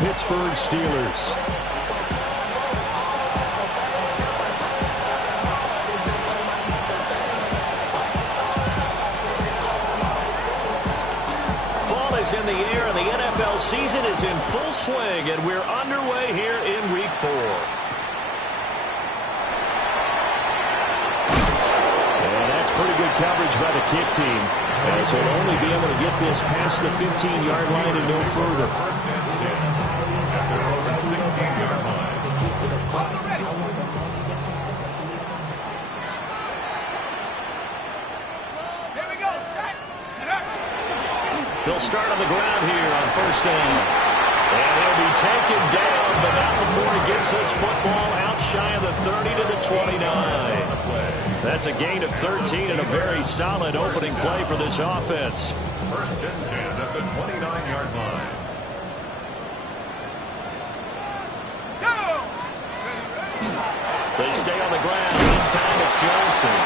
Pittsburgh Steelers. Fall is in the air, and the NFL season is in full swing, and we're underway here in Week 4. Pretty good coverage by the kick team, as he'll only be able to get this past the 15-yard line and no further. He'll start on the ground here on first down. And he'll be taken down, but not before he gets this football out shy of the 30 to the 29. That's a gain of 13 and a very solid opening play for this offense. First and 10 at the 29-yard line. They stay on the ground. This time it's Johnson.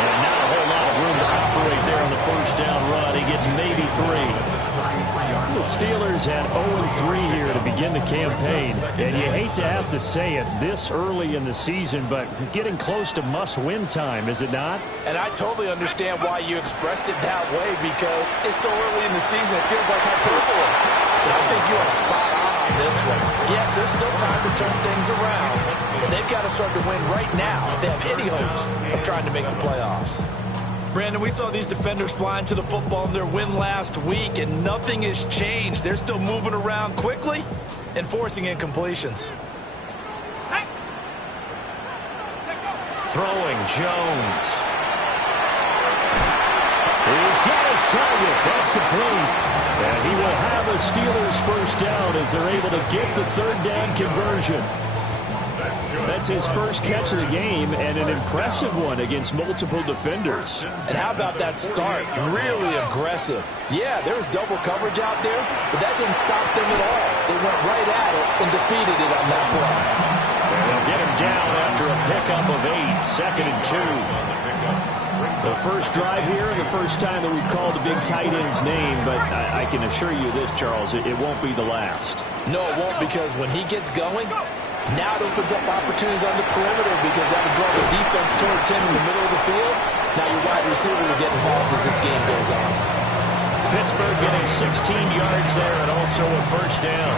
And not a whole lot of room to operate there on the first down run. He gets maybe 3. The Steelers had 0-3 here to begin the campaign. And you hate to have to say it this early in the season, but getting close to must-win time, is it not? And I totally understand why you expressed it that way, because it's so early in the season, it feels like hyperbole. But I think you are spot on this one. Yes, there's still time to turn things around. They've got to start to win right now if they have any hopes of trying to make the playoffs. Brandon, we saw these defenders flying to the football in their win last week, and nothing has changed. They're still moving around quickly and forcing incompletions. Throwing Jones. He's got his target. That's complete. And he will have a Steelers first down as they're able to get the third down conversion. That's his first catch of the game, and an impressive one against multiple defenders. And how about that start? Really aggressive. Yeah, there was double coverage out there, but that didn't stop them at all. They went right at it and defeated it on that play. And they'll get him down after a pickup of 8, 2nd and 2. The first drive here, and the first time that we've called a big tight end's name, but I can assure you this, Charles, it won't be the last. No, it won't, because when he gets going, now it opens up opportunities on the perimeter, because that will draw the defense towards him in the middle of the field. Now your wide receivers will get involved as this game goes on. Pittsburgh getting 16 yards there and also a first down.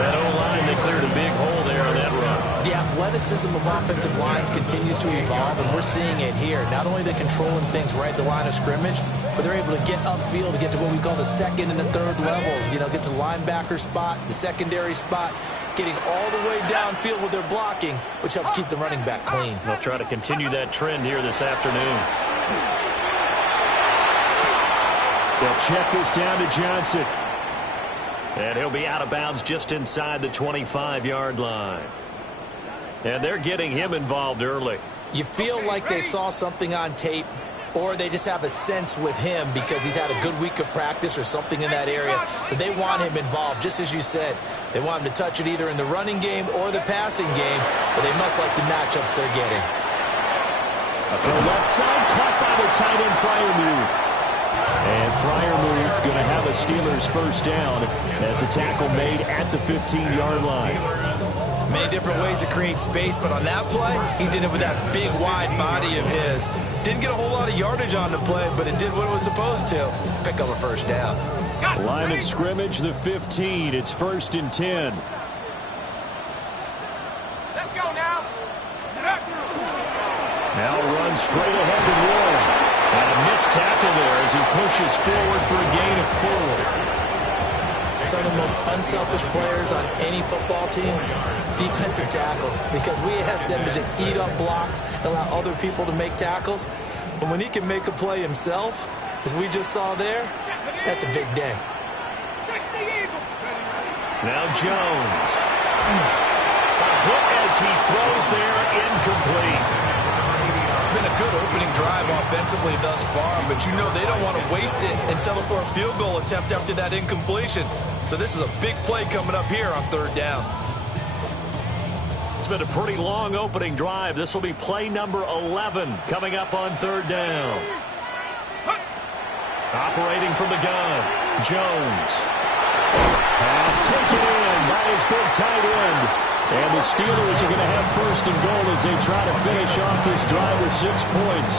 That O-line, they cleared a big hole there on that run. The athleticism of offensive lines continues to evolve, and we're seeing it here. Not only are they controlling things right at the line of scrimmage, but they're able to get upfield to get to what we call the second and the third levels. You know, get to the linebacker spot, the secondary spot, getting all the way downfield with their blocking, which helps keep the running back clean. They'll try to continue that trend here this afternoon. They'll check this down to Johnson. And he'll be out of bounds just inside the 25-yard line. And they're getting him involved early. You feel like they saw something on tape, or they just have a sense with him because he's had a good week of practice or something in that area that they want him involved. Just as you said, they want him to touch it either in the running game or the passing game, but they must like the matchups they're getting. From left side, caught by the tight end Freiermuth. And Freiermuth going to have a Steelers first down as a tackle made at the 15-yard line. Many different ways to create space, but on that play, he did it with that big, wide body of his. Didn't get a whole lot of yardage on the play, but it did what it was supposed to. Pick up a first down. Line of scrimmage, the 15. It's 1st and 10. Let's go now. Now run straight ahead to Warren. And a missed tackle there as he pushes forward for a gain of 4. Some of the most unselfish players on any football team, defensive tackles, because we ask them to just eat up blocks and allow other people to make tackles. But when he can make a play himself, as we just saw there, that's a big day. Now Jones. A hit as he throws there, incomplete. It's been a good opening drive offensively thus far, but you know they don't want to waste it and settle for a field goal attempt after that incompletion. So this is a big play coming up here on 3rd down. It's been a pretty long opening drive. This will be play number 11 coming up on 3rd down. Operating from the gun, Jones. Pass taken in by his And the Steelers are going to have first and goal as they try to finish off this drive with 6 points.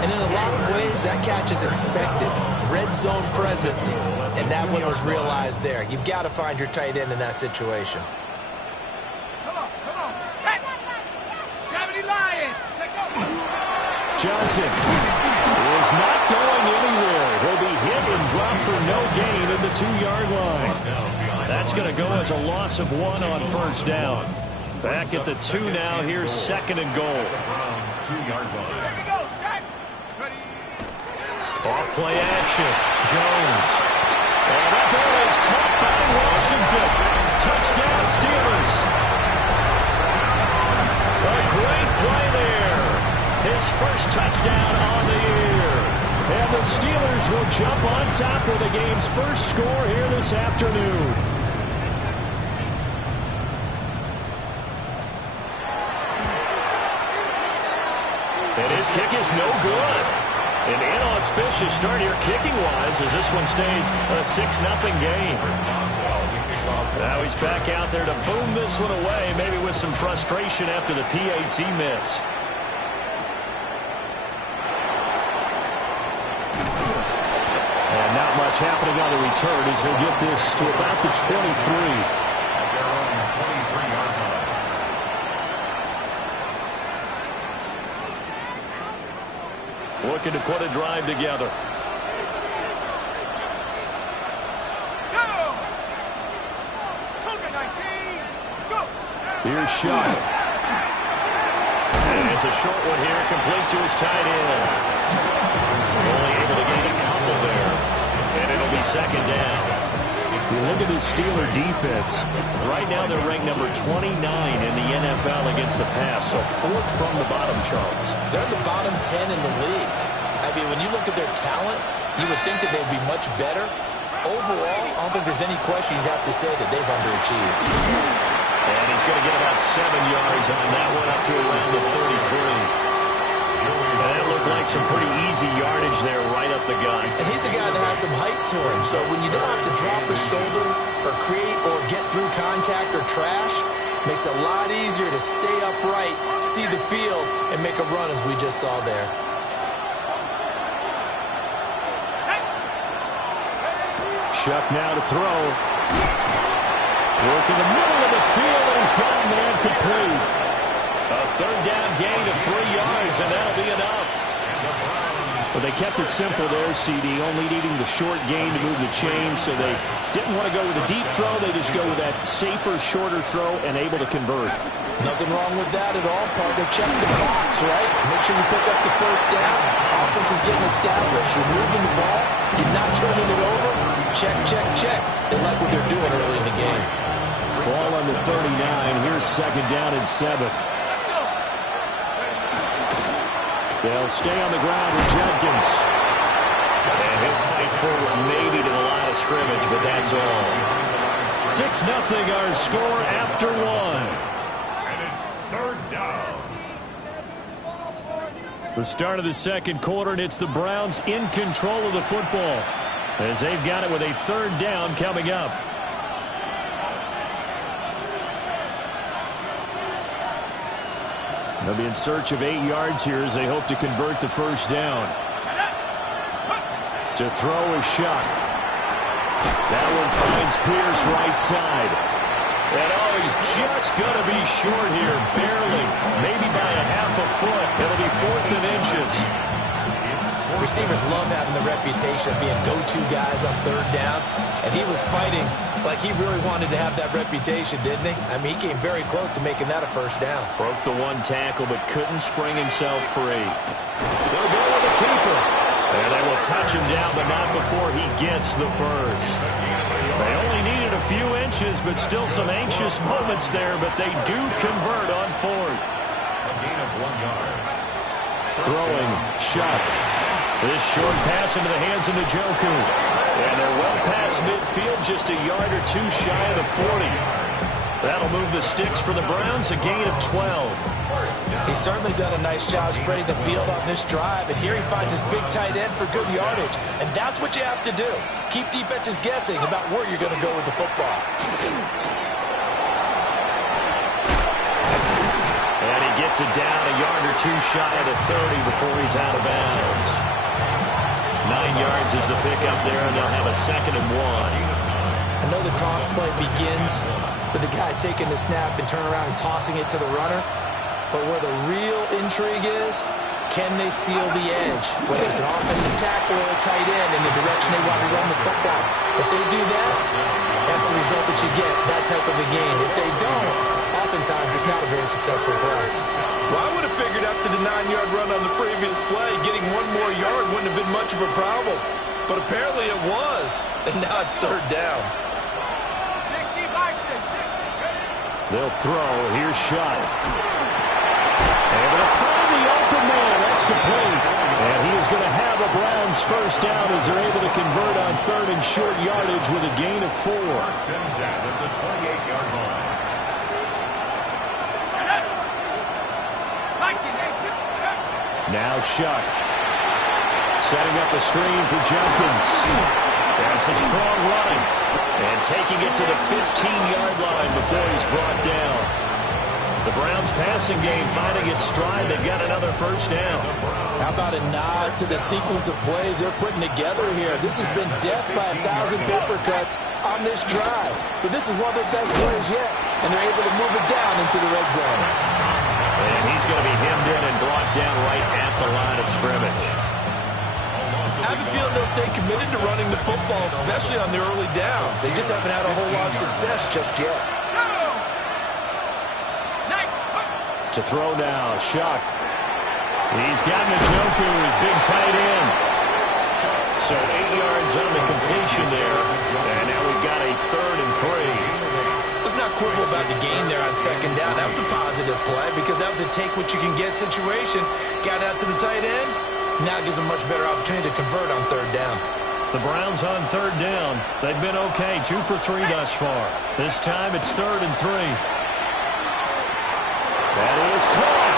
And in a lot of ways, that catch is expected. Red zone presence, and that one was realized there. You've got to find your tight end in that situation. Johnson is not going anywhere. He'll be hit and dropped for no gain at the 2-yard line. That's going to go as a loss of 1 on first down. Back at the 2 now. Here's second and goal. Off play action. Jones. And that ball is caught by Washington. Touchdown Steelers. A great play there. His first touchdown on the year. And the Steelers will jump on top with the game's first score here this afternoon. And his kick is no good. An inauspicious start here kicking-wise as this one stays a 6-0 game. Now he's back out there to boom this one away, maybe with some frustration after the PAT miss. And not much happening on the return as he'll get this to about the 23. Looking to put a drive together. Here's Shuck. And it's a short one here, complete to his tight end. Only able to gain a couple there. And it'll be second down. You look at the Steeler defense. Right now they're ranked number 29 in the NFL against the pass. So 4th from the bottom, Charles. They're in the bottom 10 in the league. I mean, when you look at their talent, you would think that they'd be much better. Overall, I don't think there's any question you'd have to say that they've underachieved. And he's going to get about 7 yards on that one up to around the 33. And that looked like some pretty easy yardage there right up the gut. And he's a guy that has some height to him. So when you don't have to drop a shoulder or create or get through contact or trash, makes it a lot easier to stay upright, see the field, and make a run as we just saw there. Shuck now to throw. Work in the middle of the field, and he's got man complete. A third down gain of 3 yards, and that'll be enough. Well, they kept it simple there, CD, only needing the short gain to move the chains, so they didn't want to go with a deep throw. They just go with that safer, shorter throw and able to convert. Nothing wrong with that at all, partner. Check the box, right? Make sure you pick up the first down. Offense is getting established. You're moving the ball. You're not turning it over. Check, check, check. They like what they're doing early in the game. Ball on the 39. Here's second down and 7. They'll stay on the ground with Jenkins. And he'll fight forward maybe to the line of scrimmage, but that's all. 6-0 our score after 1. And it's third down. The start of the second quarter, and it's the Browns in control of the football as they've got it with a third down coming up. They'll be in search of 8 yards here as they hope to convert the first down. To throw is Shuck. That one finds Pierce right side. And he's just going to be short here, barely. Maybe by a half a foot. It'll be 4th and inches. Receivers love having the reputation of being go-to guys on third down. And he was fighting like he really wanted to have that reputation, didn't he? I mean, he came very close to making that a first down. Broke the one tackle, but couldn't spring himself free. They'll go with the keeper. And they will touch him down, but not before he gets the first. They only needed a few inches, but still some anxious moments there, but they do convert on 4th. A gain of 1 yard. Throwing, Shuck. This short pass into the hands of the Njoku. And they're well past midfield, just a yard or 2 shy of the 40. That'll move the sticks for the Browns, a gain of 12. He's certainly done a nice job spreading the field on this drive, and here he finds his big tight end for good yardage. And that's what you have to do. Keep defenses guessing about where you're going to go with the football. gets it down a yard or two shy of the 30 before he's out of bounds. 9 yards is the pickup there, and they'll have a 2nd and 1. I know the toss play begins with the guy taking the snap and turn around and tossing it to the runner. But where the real intrigue is, can they seal the edge? Whether it's an offensive tackle or a tight end in the direction they want to run the football. If they do that, that's the result that you get, that type of a game. If they don't, oftentimes it's not a very successful play. Well, I would have figured after the 9-yard run on the previous play, getting 1 more yard wouldn't have been much of a problem. But apparently it was, and now it's 3rd down. 60 by 6. They'll throw. Here's Shot. Able to find the open man. That's complete. And he is going to have a Browns first down as they're able to convert on 3rd and short yardage with a gain of 4. 1st and 10 at the 28-yard line. Now Shuck. Setting up a screen for Jenkins. And some strong running. And taking it to the 15-yard line before he's brought down. The Browns passing game finding its stride. They've got another first down. How about a nod to the sequence of plays they're putting together here? This has been death by 1,000 paper cuts on this drive. But this is one of their best plays yet. And they're able to move it down into the red zone. And he's going to be hemmed in and brought down right at the line of scrimmage. I have a feeling they'll stay committed to running the football, especially on the early downs. They just haven't had a whole lot of success just yet. To throw now, Shuck. He's got Njoku, his big tight end. So 8 yards on the completion there. And now we've got a 3rd and 3. Let's not quibble about the gain there on 2nd down. That was a positive play because that was a take-what-you-can-get situation. Got out to the tight end. Now gives them much better opportunity to convert on 3rd down. The Browns on 3rd down. They've been okay, 2 for 3 thus far. This time it's 3rd and 3. That is caught.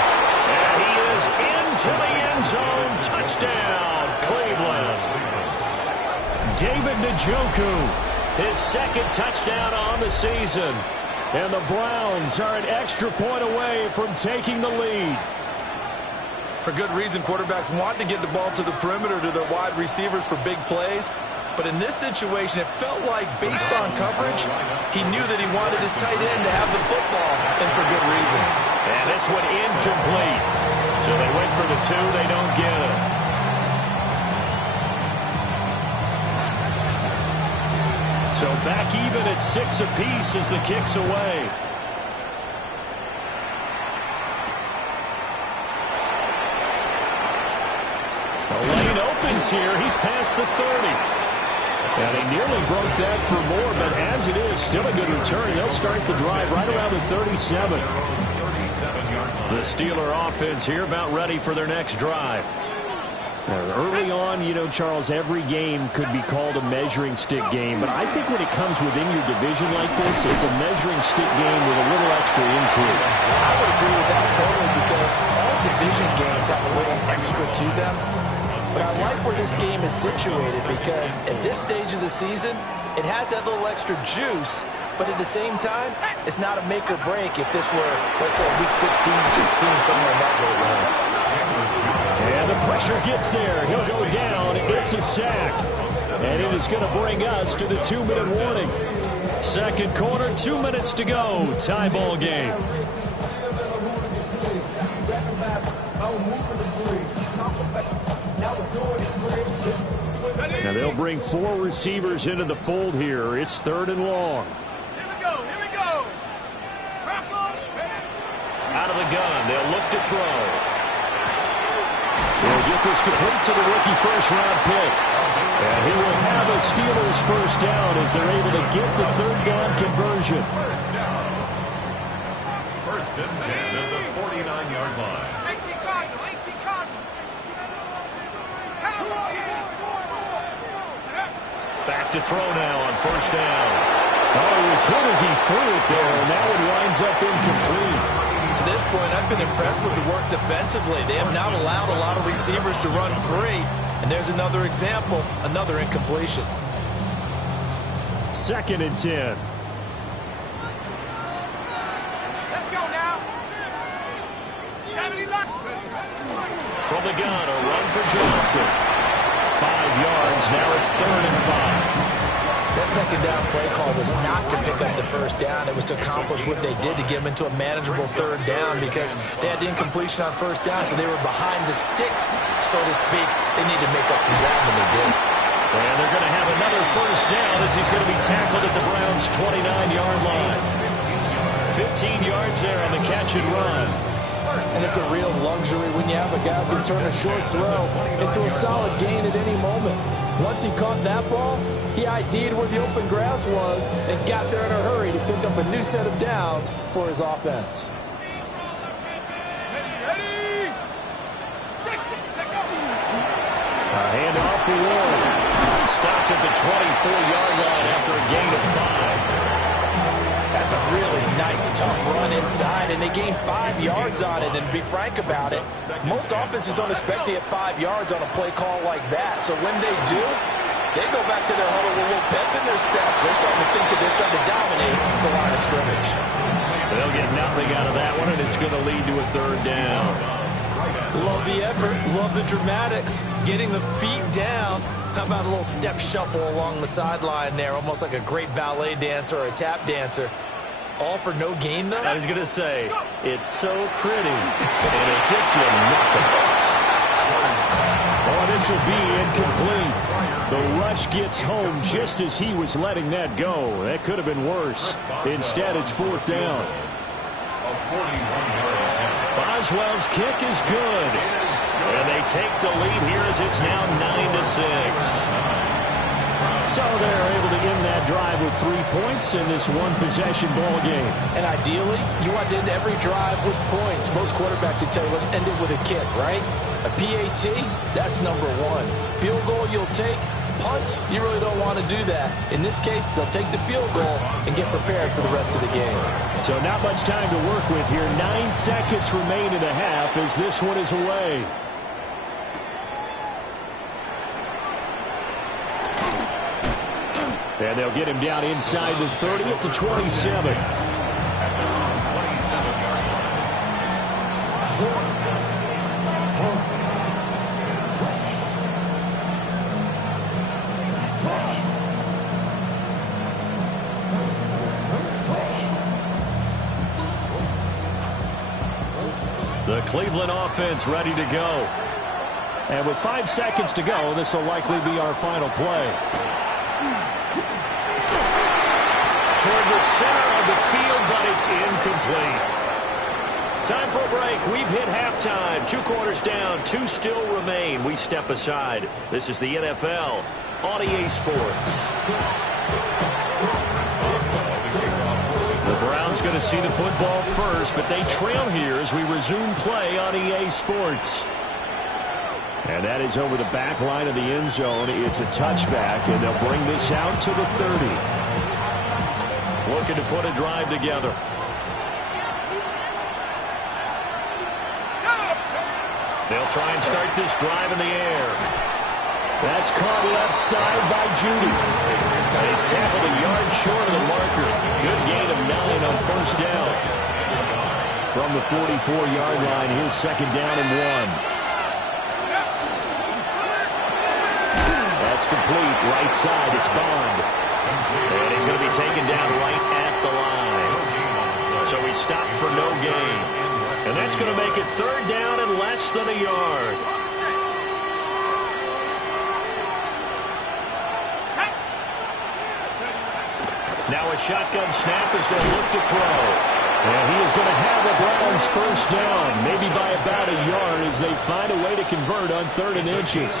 And he is into the end zone. Touchdown, Cleveland. David Njoku, his 2nd touchdown on the season. And the Browns are an extra point away from taking the lead. For good reason, quarterbacks want to get the ball to the perimeter to their wide receivers for big plays. But in this situation, it felt like, based on coverage, he knew that he wanted his tight end to have the football, and for good reason. And this one incomplete. So they went for the 2. They don't get it. So back even at 6 apiece as the kick's away. The lane opens here. He's past the 30. And he nearly broke that for more, but as it is, still a good return. They'll start the drive right around the 37. The Steeler offense here about ready for their next drive. Early on, you know, Charles, every game could be called a measuring stick game. But I think when it comes within your division like this, it's a measuring stick game with a little extra into it. I would agree with that totally because all division games have a little extra to them. But I like where this game is situated because at this stage of the season, it has that little extra juice. But at the same time, it's not a make or break if this were, let's say, week 15, 16, somewhere in that neighborhood. And the pressure gets there. He'll go down. It's a sack. And it is going to bring us to the 2-minute warning. 2nd quarter, 2 minutes to go. Tie ball game. Now they'll bring 4 receivers into the fold here. It's 3rd and long. Here we go. Here we go. Out of the gun. They'll look to throw. They'll get this complete to the rookie first-round pick. And he will have a Steelers first down as they're able to get the 3rd down conversion. 1st and 10 at the 49-yard line. 18 Cardinal. 18 Cardinal. Back to throw now on 1st down. Oh, he was hit as he threw it there, and that one winds up incomplete. To this point, I've been impressed with the work defensively. They have not allowed a lot of receivers to run free. And there's another example, another incompletion. 2nd and 10. Let's go now. the gun. A run for Johnson. 5 yards. Now it's 3rd and 5. That second down play call was not to pick up the first down. It was to accomplish what they did to get them into a manageable 3rd down because they had the incompletion on first down, so they were behind the sticks, so to speak. They needed to make up some ground, and they did. And they're going to have another first down as he's going to be tackled at the Browns' 29-yard line. 15 yards there on the catch and run. And it's a real luxury when you have a guy who can turn a short throw into a solid gain at any moment. Once he caught that ball, he ID'd where the open grass was and got there in a hurry to pick up a new set of downs for his offense. A handoff for Ward. Stopped at the 24-yard line after a gain of 5. That's a really nice, tough run inside, and they gained 5 yards on it. And to be frank about it, most offenses don't expect to get 5 yards on a play call like that. So when they do, they go back to their huddle with a little pep in their steps. They're starting to think that they're starting to dominate the line of scrimmage. They'll get nothing out of that one, and it's going to lead to a 3rd down. Love the effort, love the dramatics, getting the feet down. How about a little step shuffle along the sideline there, almost like a great ballet dancer or a tap dancer. All for no gain, though? I was going to say, it's so pretty, and it gets you nothing. Oh, this will be incomplete. The rush gets home just as he was letting that go. That could have been worse. Instead, it's 4th down. Boswell's kick is good. And they take the lead here as it's now 9-6. So they're able to end that drive with 3 points in this one-possession ball game. And ideally, you want to end every drive with points. Most quarterbacks would tell you, let's end it with a kick, right? A PAT, that's number 1. Field goal you'll take. Punts, you really don't want to do that. In this case, they'll take the field goal and get prepared for the rest of the game. So not much time to work with here. 9 seconds remain in the half as this one is away. And they'll get him down inside the 30 at the 27. The Cleveland offense ready to go. And with 5 seconds to go, this will likely be our final play. Toward the center of the field, but it's incomplete. Time for a break. We've hit halftime. 2 quarters down, 2 still remain. We step aside. This is the NFL on EA Sports. The Browns going to see the football first, but they trail here as we resume play on EA Sports. And that is over the back line of the end zone. It's a touchback, and they'll bring this out to the 30. Looking to put a drive together. They'll try and start this drive in the air. That's caught left side by Judy. He's tackled a yard short of the marker. Good gain of 9 on first down. From the 44-yard line, here's 2nd down and 1. That's complete. Right side, it's Bond. And he's going to be taken down right at the line. So he stopped for no gain. And that's going to make it 3rd down and less than a yard. Now a shotgun snap as they'll look to throw. And he is going to have the Browns first down, maybe by about a yard as they find a way to convert on 3rd and inches.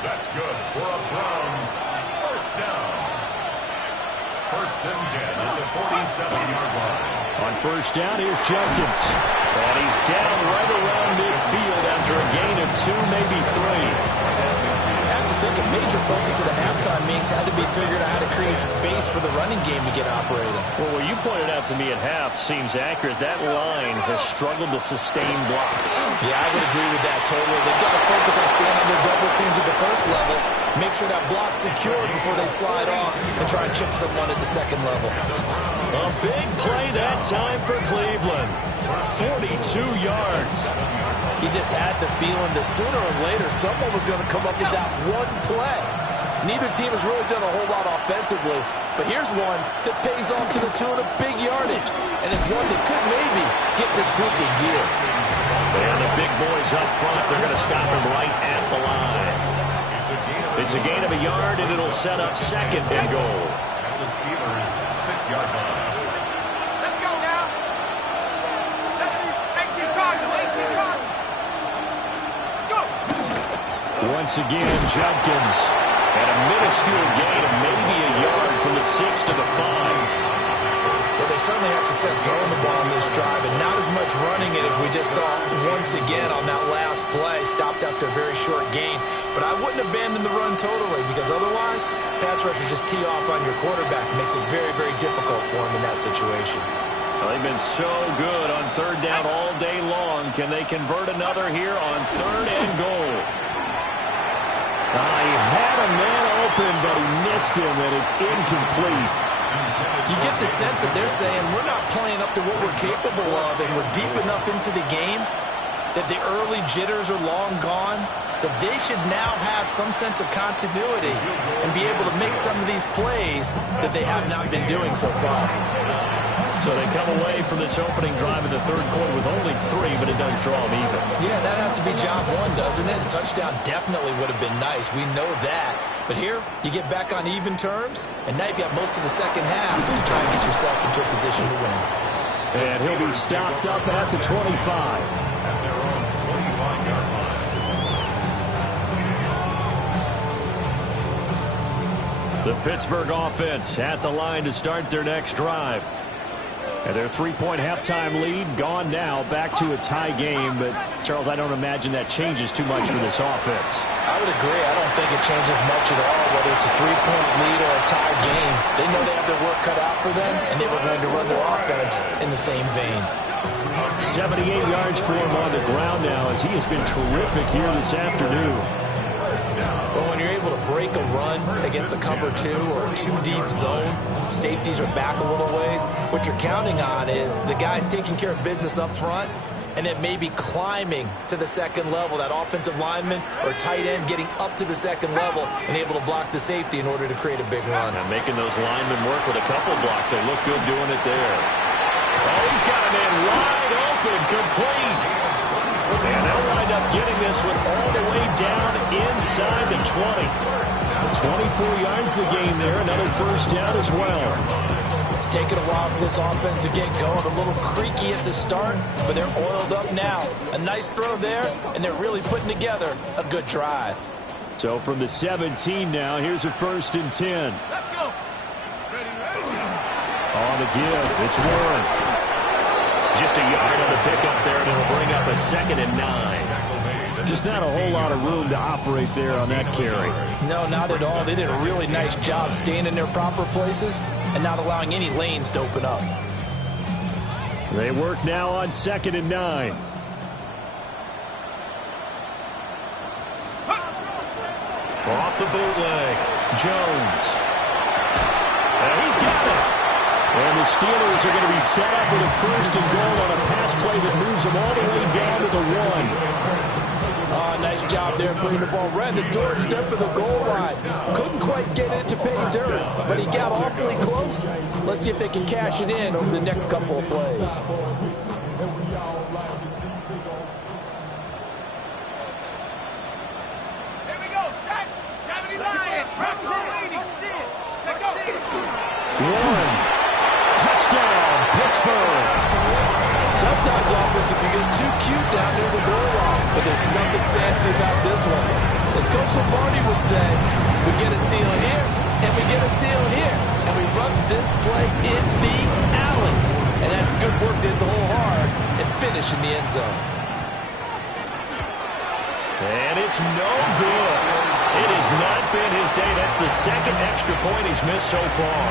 That's good for a Browns first down. 1st and 10 at the 47-yard line. On first down, here's Jenkins. And he's down right around midfield after a gain of 2, maybe 3. I have to think a major focus of the halftime meetings had to be figuring out how to create space for the running game to get operating. Well, what you pointed out to me at half seems accurate. That line has struggled to sustain blocks. Yeah, I would agree with that totally. They've got to focus on staying under double teams at the first level, make sure that block's secured before they slide off and try and chip someone at the second level. A big play that time for Cleveland. 42 yards. He just had the feeling that sooner or later someone was going to come up with that one play. Neither team has really done a whole lot offensively, but here's one that pays off to the tune of big yardage, and it's one that could maybe get this group in gear. And the big boys up front, they're going to stop him right at the line. It's a gain of a yard, and it'll set up second and goal. At the Steelers' 6-yard line. Let's go now. 18 Cardinal, 18 Cardinal. Let's go. Once again, Judkins. And a minuscule gain of maybe a yard from the 6 to the 5. Well, they certainly had success throwing the ball on this drive, and not as much running it as we just saw once again on that last play. Stopped after a very short gain. But I wouldn't abandon the run totally, because otherwise, pass rushers just tee off on your quarterback. It makes it very, very difficult for him in that situation. Well, they've been so good on third down all day long. Can they convert another here on third and goal? He had a man open, but he missed him, and it's incomplete. You get the sense that they're saying we're not playing up to what we're capable of, and we're deep enough into the game that the early jitters are long gone, that they should now have some sense of continuity and be able to make some of these plays that they have not been doing so far. So they come away from this opening drive in the third quarter with only 3, but it does draw them even. Yeah, that has to be job one, doesn't it? A touchdown definitely would have been nice. We know that. But here, you get back on even terms, and now you've got most of the second half to try and get yourself into a position to win. And he'll be stopped up at the 25. At their own 25-yard line. The Pittsburgh offense at the line to start their next drive. And their 3-point halftime lead gone now, back to a tie game. But, Charles, I don't imagine that changes too much for this offense. I would agree. I don't think it changes much at all, whether it's a 3-point lead or a tie game. They know they have their work cut out for them, and they were going to run their offense in the same vein. 78 yards for him on the ground now, as he has been terrific here this afternoon. But when you're able to break a run against a cover 2 or a 2-deep zone, safeties are back a little ways. What you're counting on is the guys taking care of business up front and then maybe climbing to the second level, that offensive lineman or tight end getting up to the second level and able to block the safety in order to create a big run. And making those linemen work with a couple blocks. They look good doing it there. Oh, he's got a man wide open, complete. And they'll wind up getting this one all the way down inside the 20. 24 yards the gain there, another first down as well. It's taken a while for this offense to get going. A little creaky at the start, but they're oiled up now. A nice throw there, and they're really putting together a good drive. So from the 17 now, here's a 1st and 10. Let's go. On the give, it's Warren. Just a yard on the pickup there, and it'll bring up a 2nd and 9. Just not a whole lot of room to operate there on that carry. No, not at all. They did a really nice job staying in their proper places and not allowing any lanes to open up. They work now on 2nd and 9. Off the bootleg, Jones. And he's got it. And the Steelers are going to be set up with a 1st and goal on a pass play that moves them all the way down to the 1. Oh, nice job there putting the ball right at the doorstep of the goal line. Couldn't quite get it to pay dirt, but he got awfully close. Let's see if they can cash it in over the next couple of plays. Here we go, set. 70 Lions. Representing 80. Take over. Warren. Touchdown, Pittsburgh. Sometimes offense can get too cute down near the goal line, but there's nothing fancy about this one. As Coach Lombardi would say, we get a seal here, and we get a seal here, and we run this play in the alley. And that's good work to hit the hole hard and finish in the end zone. And it's no good. It has not been his day. That's the 2nd extra point he's missed so far.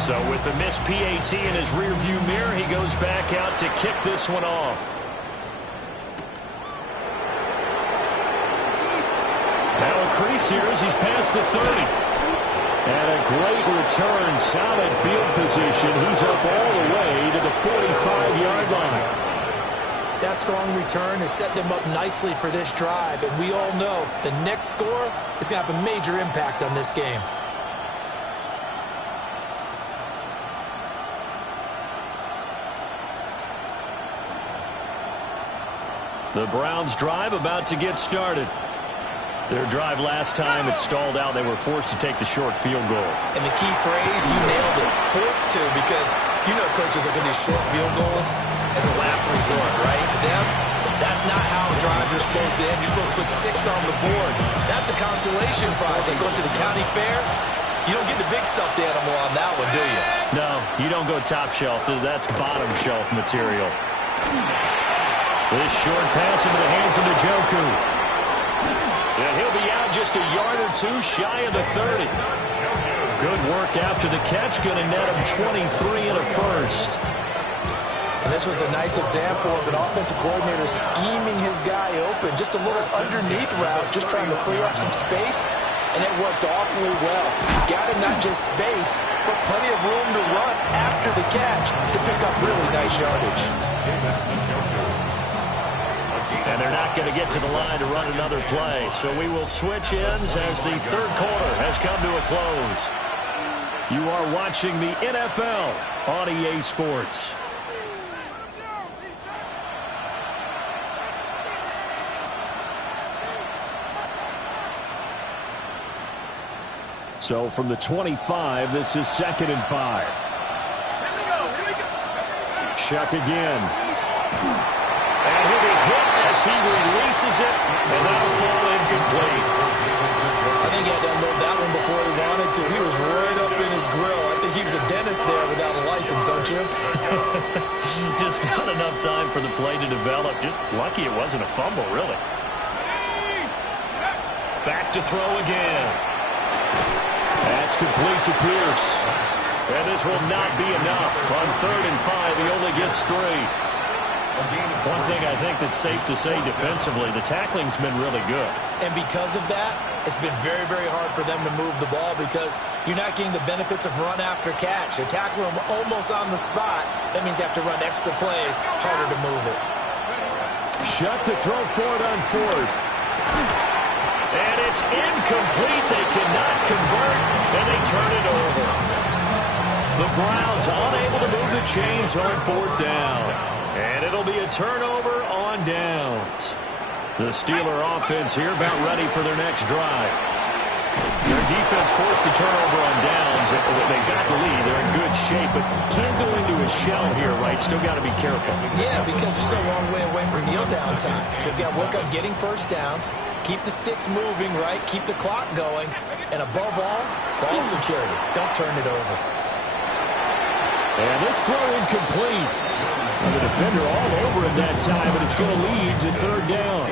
So with a missed PAT in his rearview mirror, he goes back out to kick this one off. Now a crease here as he's past the 30. And a great return, solid field position. He's up all the way to the 45-yard line. That strong return has set them up nicely for this drive, and we all know the next score is going to have a major impact on this game. The Browns drive about to get started. Their drive last time, it stalled out. They were forced to take the short field goal. And the key phrase, you nailed it, forced to, because you know coaches look at these short field goals as a last resort, right? To them, that's not how drives are supposed to end. You're supposed to put 6 on the board. That's a consolation prize. Like going to the county fair, you don't get the big stuffed animal on that one, do you? No, you don't go top shelf. That's bottom shelf material. This short pass into the hands of Njoku. And he'll be out just a yard or two shy of the 30. Good work after the catch. Going to net him 23 and a first. And this was a nice example of an offensive coordinator scheming his guy open. Just a little underneath route, just trying to free up some space. And it worked awfully well. Got him not just space, but plenty of room to run after the catch to pick up really nice yardage. And they're not going to get to the line to run another play. So we will switch ends as the third quarter has come to a close. You are watching the NFL on EA Sports. So from the 25, this is 2nd and 5. Check again. And he'll be hit as he releases it, and that'll fall incomplete. I think he had to unload that one before he wanted to. He was right up in his grill. I think he was a dentist there without a license, don't you? Just not enough time for the play to develop. Just lucky it wasn't a fumble, really. Back to throw again. That's complete to Pierce. And this will not be enough. On 3rd and 5, he only gets 3. One thing I think that's safe to say defensively, the tackling's been really good. And because of that, it's been very, very hard for them to move the ball because you're not getting the benefits of run after catch. They're tackling them almost on the spot. That means you have to run extra plays, harder to move it. Shot to throw for it on 4th. And it's incomplete. They cannot convert, and they turn it over. The Browns unable to move the chains on 4th down. And it'll be a turnover on downs. The Steeler offense here about ready for their next drive. Their defense forced the turnover on downs. They've got the lead. They're in good shape, but can't go into a shell here, right? Still got to be careful. Yeah, because they're still a long way away from kneel down time. So they've got to work on getting first downs, keep the sticks moving, right? Keep the clock going. And above all, ball security. Don't turn it over. And this throw incomplete. And the defender all over him that time, and it's going to lead to 3rd down.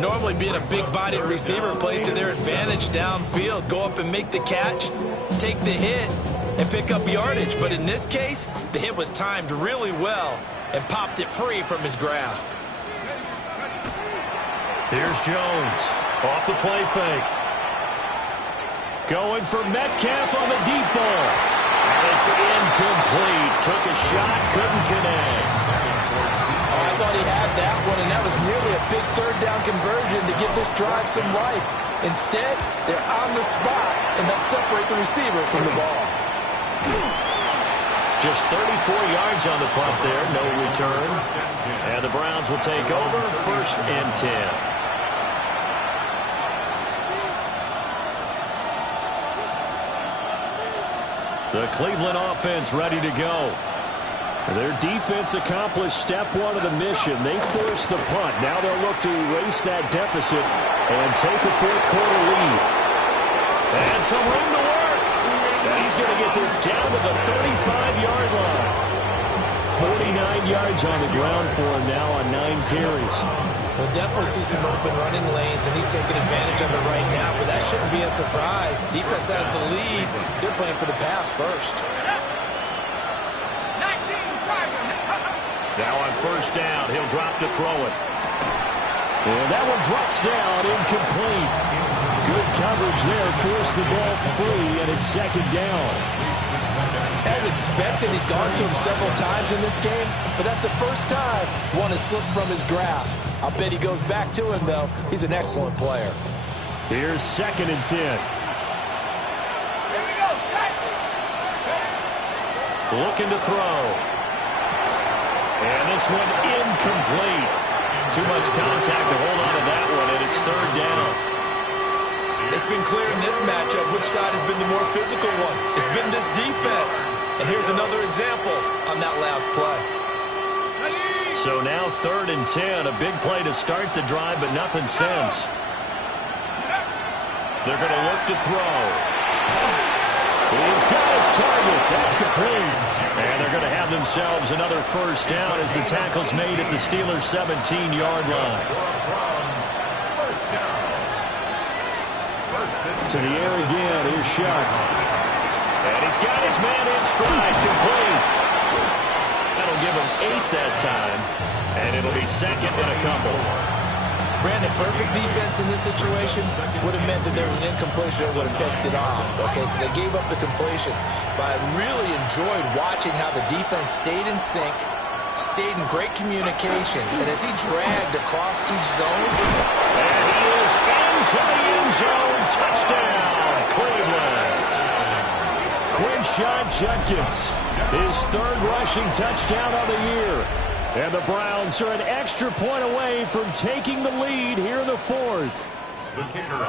Normally being a big-bodied receiver plays to their advantage downfield. Go up and make the catch, take the hit, and pick up yardage. But in this case, the hit was timed really well and popped it free from his grasp. Here's Jones off the play fake. Going for Metcalf on the deep ball. And it's incomplete. Took a shot, couldn't connect. Oh, I thought he had that one, and that was nearly a big 3rd down conversion to give this drive some life. Instead, they're on the spot and help separate the receiver from the ball. Just 34 yards on the punt there, no return. And the Browns will take over 1st and 10. The Cleveland offense ready to go. Their defense accomplished step 1 of the mission. They forced the punt. Now they'll look to erase that deficit and take a 4th quarter lead. And some room to work. And he's going to get this down to the 35-yard line. 49 yards on the ground for him now on 9 carries. We'll definitely see some open running lanes, and he's taking advantage of it right now, but that shouldn't be a surprise. Defense has the lead. They're playing for the pass first. Now on 1st down, he'll drop to throw it. And that one drops down, incomplete. Good coverage there. Forced the ball free, and it's second down. As expected, he's gone to him several times in this game, but that's the first time one has slipped from his grasp. I'll bet he goes back to him, though. He's an excellent player. Here's 2nd and 10. Here we go, second. Looking to throw. And this one incomplete. Too much contact to hold on to that one, and it's 3rd down. It's been clear in this matchup which side has been the more physical one. It's been this defense. And here's another example on that last play. So now 3rd and 10. A big play to start the drive, but nothing since. They're going to look to throw. He's got his target. That's complete. And they're going to have themselves another first down as the tackle's made at the Steelers' 17-yard line. To the air again. Here's Shuck. And he's got his man in stride. Complete. That'll give him 8 that time. And it'll be 2nd and a couple. Brandon, perfect defense in this situation would have meant that there was an incompletion that would have picked it off. Okay, so they gave up the completion. But I really enjoyed watching how the defense stayed in sync, stayed in great communication, and as he dragged across each zone. And he is into the end zone. Touchdown, Cleveland. Quinshon Judkins, his 3rd rushing touchdown of the year. And the Browns are an extra point away from taking the lead here in the 4th.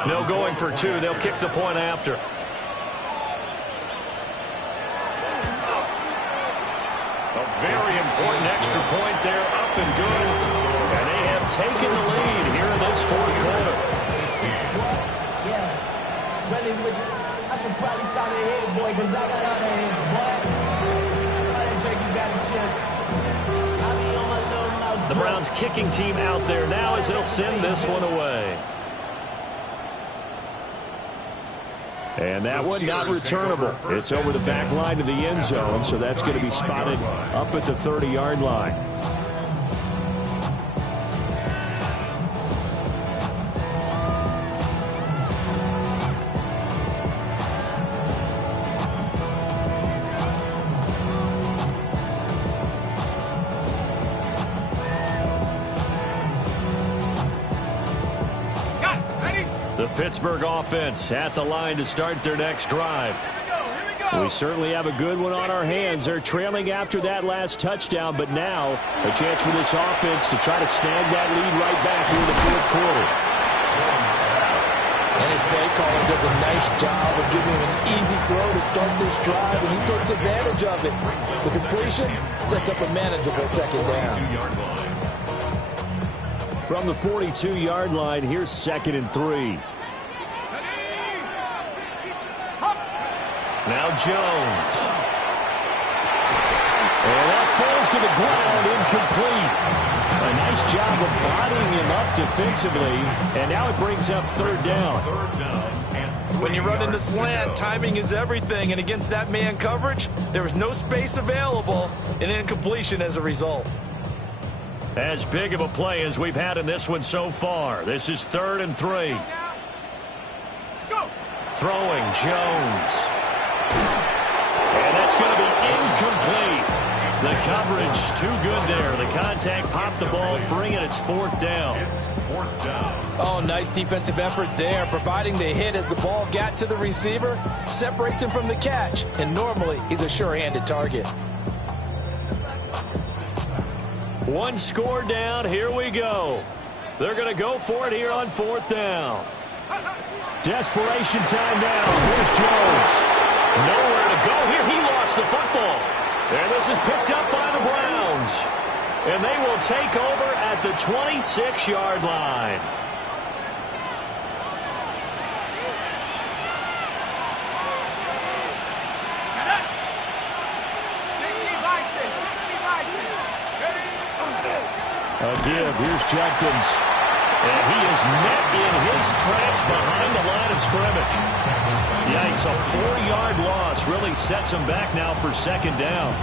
No going for 2. They'll kick the point after. A very important extra point there, up and good. And they have taken the lead here in this 4th quarter. Yeah, really, I should probably sign a head, boy, because I got other heads, boy. I didn't take you got a chip. The Browns kicking team out there now as they'll send this one away. And that one not returnable. It's over the back line of the end zone, so that's going to be spotted up at the 30-yard line. Pittsburgh offense at the line to start their next drive. We certainly have a good one on our hands. They're trailing after that last touchdown, but now a chance for this offense to try to snag that lead right back here in the 4th quarter. And his play caller does a nice job of giving him an easy throw to start this drive, and he takes advantage of it. The completion sets up a manageable 2nd down. From the 42-yard line, here's 2nd and 3. Now Jones. And that falls to the ground, incomplete. A nice job of bodying him up defensively, and now it brings up 3rd down. When you run into slant, timing is everything, and against that man coverage, there was no space available, and incompletion as a result. As big of a play as we've had in this one so far. This is 3rd and 3. Throwing Jones. And that's going to be incomplete. The coverage too good there. The contact popped the ball free, and it's 4th down. Oh, nice defensive effort there, providing the hit as the ball got to the receiver, separates him from the catch, and normally he's a sure-handed target. One score down. Here we go. They're going to go for it here on 4th down. Desperation time now. Here's Jones. Nowhere to go here. He lost the football. And this is picked up by the Browns. And they will take over at the 26-yard line. A give. Here's Judkins. And he is met in his tracks behind the line of scrimmage. Yikes, a 4-yard loss really sets him back now for 2nd down.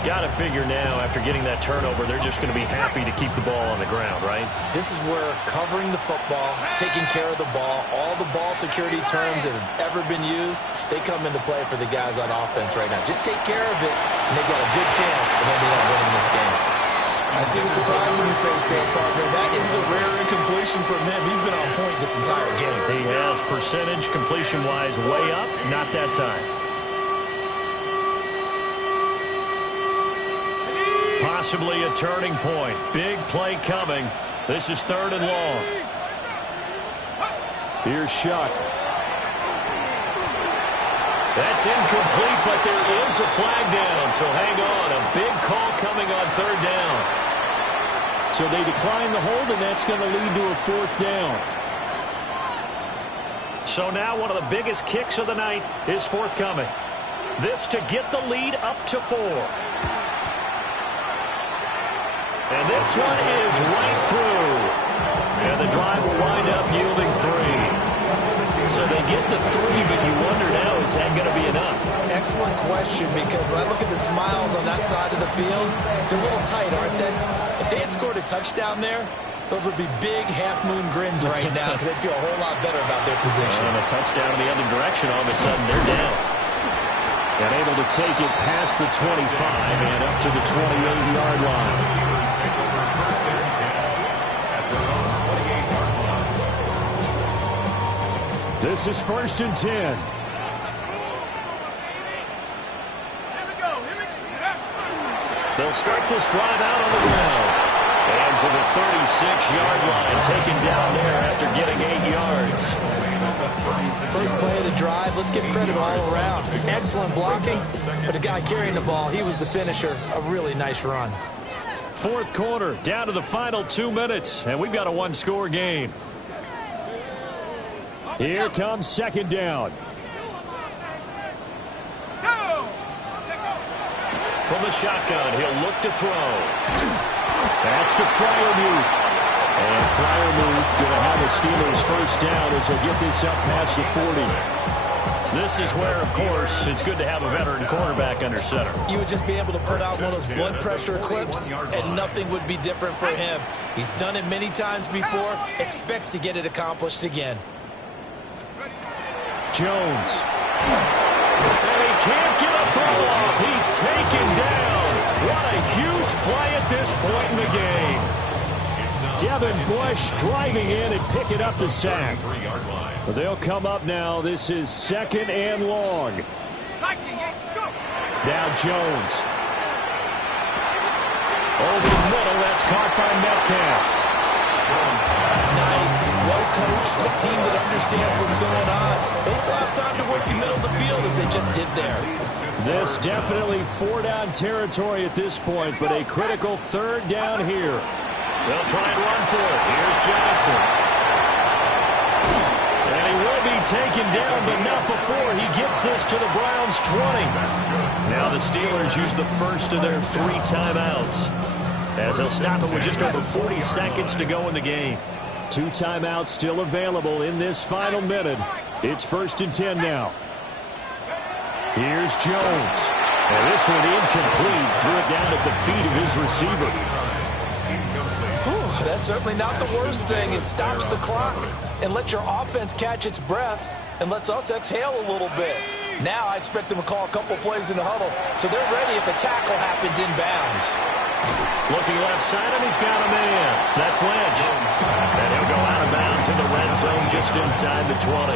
Got to figure now, after getting that turnover, they're just going to be happy to keep the ball on the ground, right? This is where covering the football, taking care of the ball, all the ball security terms that have ever been used, they come into play for the guys on offense right now. Just take care of it, and they got a good chance of ending up winning this game. I see the surprise in your face there, partner. That is a rare incompletion from him. He's been on point this entire game. He has percentage, completion-wise, way up. Not that time. Possibly a turning point. Big play coming. This is 3rd and long. Here's Shuck. That's incomplete, but there is a flag down, so hang on. A big call coming on 3rd down. So they decline the hold, and that's going to lead to a 4th down. So now one of the biggest kicks of the night is forthcoming. This to get the lead up to 4. And this one is right through. And the drive will wind up yielding 3. So they get the 3, but you wonder now, is that going to be enough? Excellent question, because when I look at the smiles on that side of the field, they're a little tight, aren't they? If they had scored a touchdown there, those would be big half-moon grins right now, because they'd feel a whole lot better about their position. And a touchdown in the other direction, all of a sudden they're down. And able to take it past the 25 and up to the 28-yard line. This is 1st and 10. They'll start this drive out on the ground. And to the 36-yard line, taken down there after getting 8 yards. First play of the drive, let's give credit all around. Excellent blocking, but the guy carrying the ball, he was the finisher. A really nice run. 4th quarter, down to the final 2 minutes, and we've got a 1-score game. Here comes 2nd down. From the shotgun, he'll look to throw. That's to Freiermuth. And Freiermuth going to have a Steelers 1st down as he'll get this up past the 40. This is where, of course, it's good to have a veteran quarterback under center. You would just be able to put out one of those blood pressure clips, and nothing would be different for him. He's done it many times before, expects to get it accomplished again. Jones. And he can't get a throw off. He's taken down. What a huge play at this point in the game. Devin Bush driving in and picking up the sack. But they'll come up now. This is 2nd and long. Now Jones. Over the middle. That's caught by Metcalf. Nice, well-coached, a team that understands what's going on. They still have time to work the middle of the field as they just did there. This definitely 4-down territory at this point, but a critical 3rd down here. They'll try and run for it. Here's Johnson. And he will be taken down, but not before he gets this to the Browns' 20. Now the Steelers use the first of their 3 timeouts, as they'll stop it with just over 40 seconds to go in the game. 2 timeouts still available in this final minute. It's 1st and 10 now. Here's Jones. And this one incomplete. Threw it down at the feet of his receiver. Whew, that's certainly not the worst thing. It stops the clock and lets your offense catch its breath and lets us exhale a little bit. Now I expect them to call a couple plays in the huddle, so they're ready if a tackle happens inbounds. Looking left side, and he's got a man. That's Lynch. And he'll go out of bounds in the red zone just inside the 20.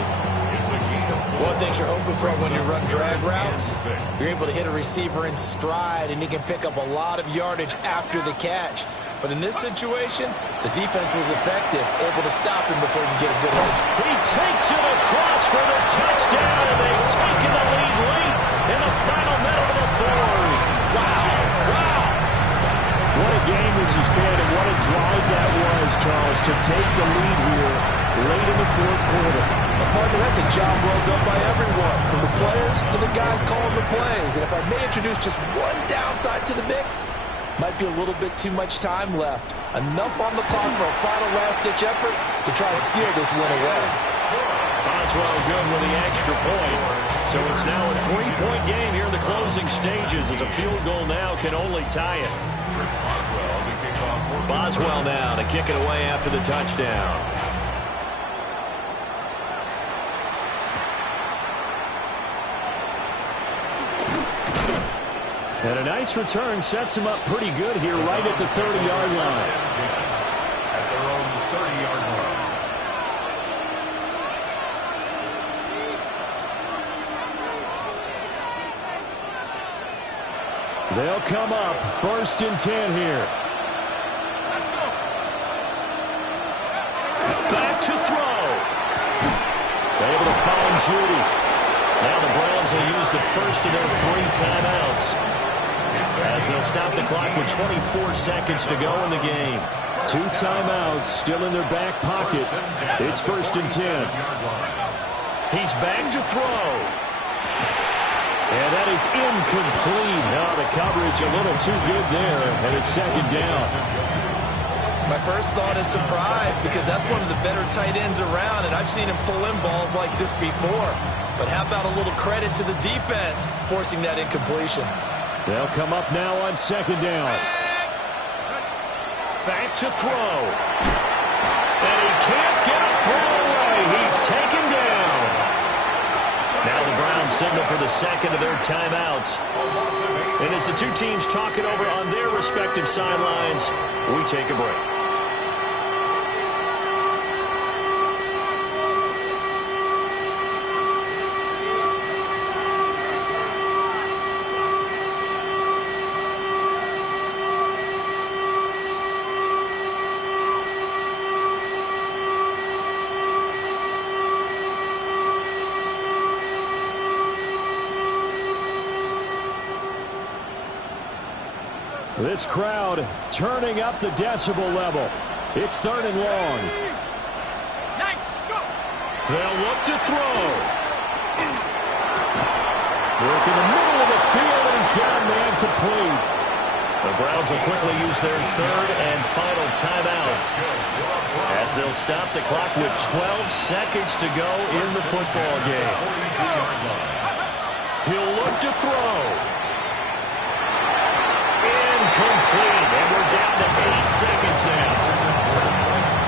One thing you're hoping for when you run drag routes, you're able to hit a receiver in stride, and he can pick up a lot of yardage after the catch. But in this situation, the defense was effective, able to stop him before he get a good edge. He takes it across for the touchdown, and they've taken the lead late in the final minute of the 4th. Wow. What a game this has been, and what a drive that was, Charles, to take the lead here late in the 4th quarter. Partner, that's a job well done by everyone, from the players to the guys calling the plays. And if I may introduce just one downside to the mix, might be a little bit too much time left. Enough on the clock for a final last-ditch effort to try and steal this win away. Boswell good with the extra point. So it's now a 3-point game here in the closing stages as a field goal now can only tie it. Boswell now to kick it away after the touchdown. And a nice return sets him up pretty good here right at the 30-yard line. At their own 30-yard line. They'll come up 1st and 10 here. Back to throw. Able to find Judy. Now the Browns will use the first of their 3 timeouts, as they'll stop the clock with 24 seconds to go in the game. 2 timeouts still in their back pocket. It's 1st and 10. He's back to throw. And that is incomplete. Now the coverage a little too good there, and it's 2nd down. My first thought is surprise, because that's one of the better tight ends around, and I've seen him pull in balls like this before. But how about a little credit to the defense forcing that incompletion? They'll come up now on 2nd down. Back to throw. And he can't get a throw away. He's taken down. Now the Browns signal for the 2nd of their timeouts. And as the two teams talk it over on their respective sidelines, we take a break. This crowd turning up the decibel level. It's 3rd and long. Nice, go. They'll look to throw. Work in the middle of the field, and he's got a man complete. The Browns will quickly use their 3rd and final timeout, as they'll stop the clock with 12 seconds to go in the football game. He'll look to throw. Incomplete, and we're down to 8 seconds now.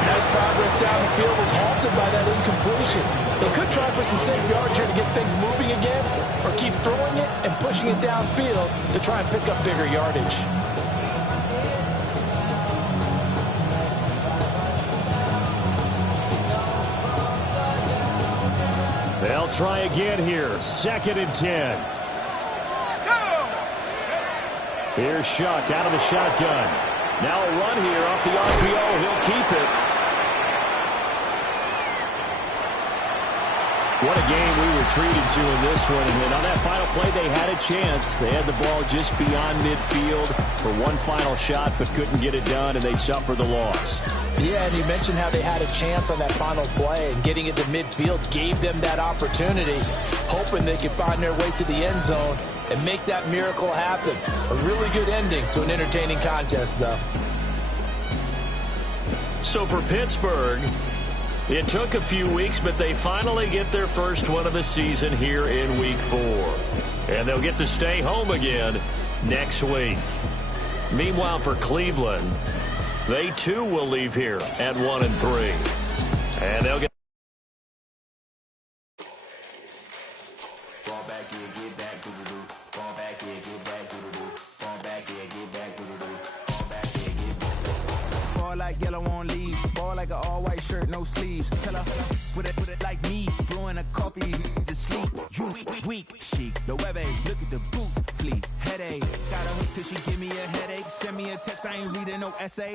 Nice progress down the field was halted by that incompletion. They could try for some safe yards here to get things moving again, or keep throwing it and pushing it downfield to try and pick up bigger yardage. They'll try again here. 2nd and 10. Here's Shuck out of the shotgun. Now a run here off the RPO. He'll keep it. What a game we were treated to in this one. And on that final play, they had a chance. They had the ball just beyond midfield for one final shot, but couldn't get it done, and they suffered the loss. Yeah, and you mentioned how they had a chance on that final play, and getting it to midfield gave them that opportunity, hoping they could find their way to the end zone and make that miracle happen. A really good ending to an entertaining contest, though. So for Pittsburgh, it took a few weeks, but they finally get their first one of the season here in Week 4. And they'll get to stay home again next week. Meanwhile, for Cleveland, they too will leave here at 1-3. And they'll get like yellow on leaves, ball like an all-white shirt, no sleeves. Tell her, put it like me, blowing a coffee, to sleep. You weak, chic, no webe, look at the boots, fleet, headache. Got a hook till she give me a headache. Send me a text, I ain't reading no essay.